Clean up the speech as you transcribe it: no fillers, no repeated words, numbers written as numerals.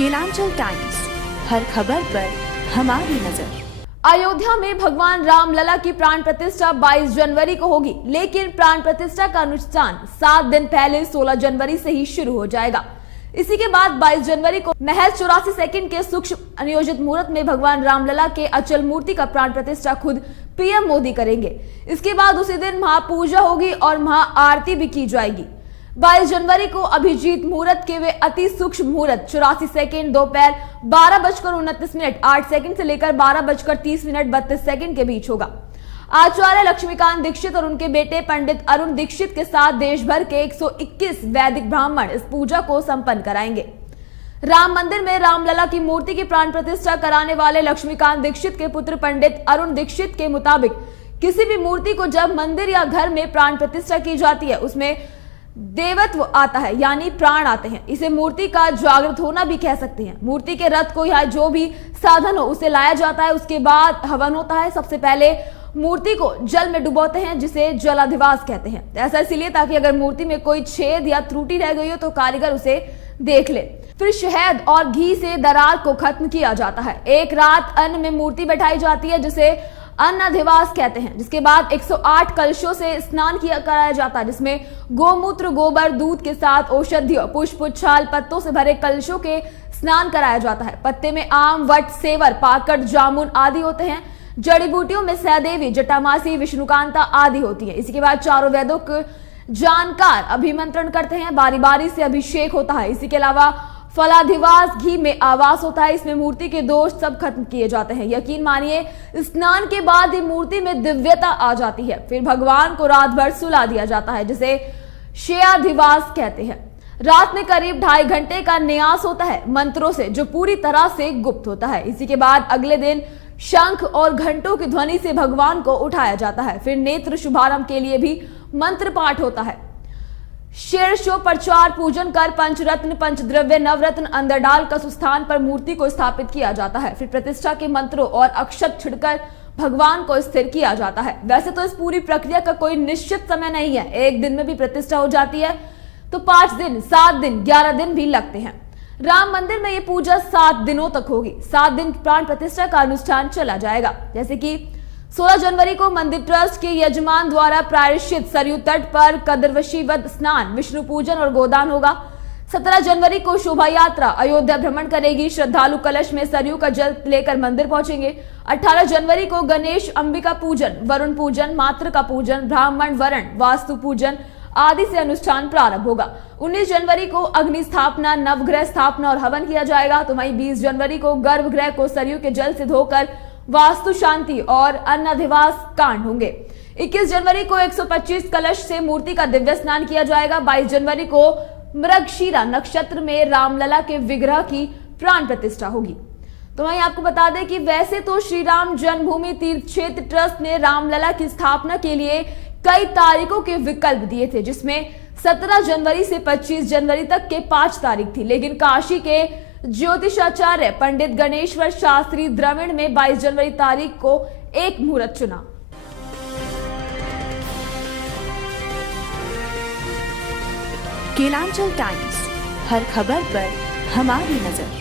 Kelanchal times, हर खबर पर हमारी नजर। अयोध्या में भगवान रामलला की प्राण प्रतिष्ठा 22 जनवरी को होगी, लेकिन प्राण प्रतिष्ठा का अनुष्ठान 7 दिन पहले 16 जनवरी से ही शुरू हो जाएगा। इसी के बाद 22 जनवरी को महज 84 सेकंड के सूक्ष्म नियोजित मुहूर्त में भगवान रामलला के अचल मूर्ति का प्राण प्रतिष्ठा खुद पीएम मोदी करेंगे। इसके बाद उसी दिन महापूजा होगी और महाआरती भी की जाएगी। 22 जनवरी को अभिजीत मुहूर्त के वे अति सूक्ष्म मुहूर्त 84 सेकंड दोपहर 12:29 8 सेकंड से लेकर 12:30 32 सेकंड के बीच होगा। आचार्य लक्ष्मीकांत दीक्षित और उनके बेटे पंडित अरुण दीक्षित के साथ देश भर के 121 वैदिक ब्राह्मण इस पूजा को संपन्न कराएंगे। राम मंदिर में रामलला की मूर्ति की प्राण प्रतिष्ठा कराने वाले लक्ष्मीकांत दीक्षित के पुत्र पंडित अरुण दीक्षित के मुताबिक किसी भी मूर्ति को जब मंदिर या घर में प्राण प्रतिष्ठा की जाती है उसमें देवत्व आता है, यानी प्राण आते हैं। इसे मूर्ति का जागृत होना भी कह सकते हैं। मूर्ति के रथ को या जो भी साधन हो उसे लाया जाता है। उसके बाद हवन होता है। सबसे पहले मूर्ति को जल में डुबोते हैं, जिसे जलाधिवास कहते हैं। ऐसा इसलिए ताकि अगर मूर्ति में कोई छेद या त्रुटि रह गई हो तो कारीगर उसे देख ले। फिर शहद और घी से दरार को खत्म किया जाता है। एक रात अन्न में मूर्ति बैठाई जाती है, जिसे अन्नाधिवास कहते हैं। जिसके बाद 108 कलशों से स्नान कराया जाता है, जिसमें गोमूत्र, गोबर, दूध के साथ औषधियों, पुष्प, छाल, पत्तों से भरे कलशों के स्नान कराया जाता है। पत्ते में आम, वट, सेवर, पाकड़, जामुन आदि होते हैं। जड़ी बूटियों में सहदेवी, जटामासी, विष्णुकांता आदि होती है। इसी के बाद चारों वेदों के जानकार अभिमंत्रण करते हैं। बारी बारी से अभिषेक होता है। इसी के अलावा फलाधिवास, घी में आवास होता है। इसमें मूर्ति के दोष सब खत्म किए जाते हैं। यकीन मानिए, स्नान के बाद ही मूर्ति में दिव्यता आ जाती है। फिर भगवान को रात भर सुला दिया जाता है, जिसे शय्याधिवास कहते हैं। रात में करीब 2.5 घंटे का न्यास होता है मंत्रों से, जो पूरी तरह से गुप्त होता है। इसी के बाद अगले दिन शंख और घंटों की ध्वनि से भगवान को उठाया जाता है। फिर नेत्र शुभारंभ के लिए भी मंत्र पाठ होता है। शीर्षों प्रचार पूजन कर पंचरत्न, पंचद्रव्य, नवरत्न अंदर डालकर सुस्थान पर मूर्ति को स्थापित किया जाता है। फिर प्रतिष्ठा के मंत्रों और अक्षत छिड़कर भगवान को स्थिर किया जाता है। वैसे तो इस पूरी प्रक्रिया का कोई निश्चित समय नहीं है। एक दिन में भी प्रतिष्ठा हो जाती है तो 5 दिन, 7 दिन, 11 दिन भी लगते हैं। राम मंदिर में ये पूजा 7 दिनों तक होगी। 7 दिन प्राण प्रतिष्ठा का अनुष्ठान चला जाएगा। जैसे कि 16 जनवरी को मंदिर ट्रस्ट के यजमान द्वारा प्रायश्चित, सरयू तट पर कदरवशीवत स्नान, विष्णु पूजन और गोदान होगा। 17 जनवरी को शोभा यात्रा अयोध्या भ्रमण करेगी। श्रद्धालु कलश में सरयू का जल लेकर मंदिर पहुंचेंगे। 18 जनवरी को गणेश, अंबिका पूजन, वरुण पूजन, मातृ का पूजन, ब्राह्मण वरण, वास्तु पूजन आदि से अनुष्ठान प्रारंभ होगा। 19 जनवरी को अग्नि स्थापना, नवग्रह स्थापना और हवन किया जाएगा। तो वहीं 20 जनवरी को गर्भगृह को सरयू के जल से धोकर वास्तु शांति और अन्नाधिवास कांड होंगे। 21 जनवरी को 125 कलश से मूर्ति का दिव्य स्नान किया जाएगा। 22 जनवरी को मृगशीरा नक्षत्र में रामलला के विग्रह की प्राण प्रतिष्ठा होगी। तो वहीं आपको बता दें कि वैसे तो श्री राम जन्मभूमि तीर्थ क्षेत्र ट्रस्ट ने रामलला की स्थापना के लिए कई तारीखों के विकल्प दिए थे, जिसमें 17 जनवरी से 25 जनवरी तक के 5 तारीख थी। लेकिन काशी के ज्योतिषाचार्य पंडित गणेश्वर शास्त्री द्रविड़ में 22 जनवरी तारीख को एक मुहूर्त चुना। केलांचल टाइम्स, हर खबर पर हमारी नजर।